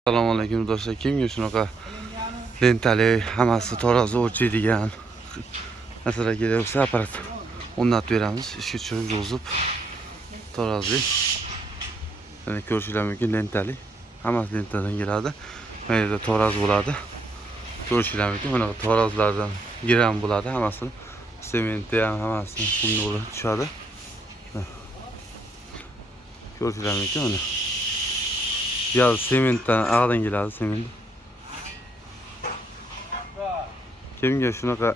Assalomu alaykum do'stlar. Kimga shunaqa lentali, hammasi tarozi o'lchaydigan narsalar kerak bo'lsa, apparat o'rnatib beramiz. Ishga tushirib yozib tarozi. Mana ko'rishinglar mumkin, lentali. Hammasi lentadan keladi. Mana yerda tarozi bo'ladi. Ko'rishinglar mumkin. Mana tarozlardan gram bo'ladi, hammasini. Sementi ham hammasi bunga bo'lib tushadi. Ko'rishinglar mumkin mana. Ya sementdan ağdan keladi sement. Kimga shunaqa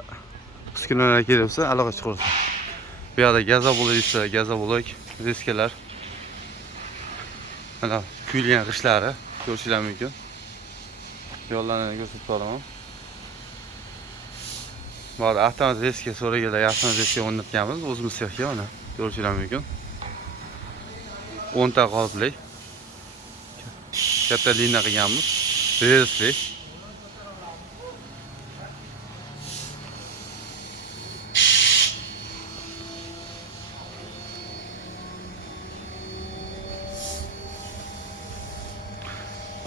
uskunalar kerak bo'lsa, aloqa chiqarsa. Bu yerda gazobolak esa, gazobolak reskalar. Mana kuyilgan g'ishlari ko'rishinglar mumkin. Yo'llarni ko'rsatib beraman. Bor avtomat reska so'raganlar, avtomat reska o'rnatganmiz o'zimiz sexga mana ko'rishinglar mumkin. 10 ta qolipli. Katta liniya qilganmiz. Relsli.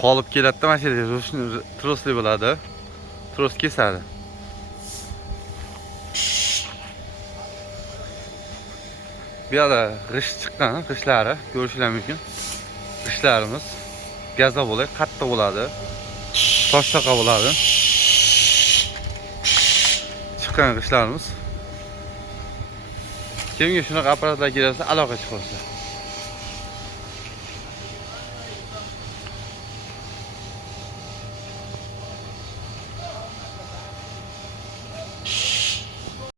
Qolib keladi, mana shu yerda trosli bo'ladi. Tros kesadi. Bu yerda g'ish chiqqan, g'ishlari ko'rishinglar mumkin. G'ishlarimiz gazobolak qattiq bo'ladi. Toshtaqa bo'ladi. Chiqqan g'ishlarimiz. Kimga shunaqa apparatlar kerak bo'lsa, aloqa chiqarsa.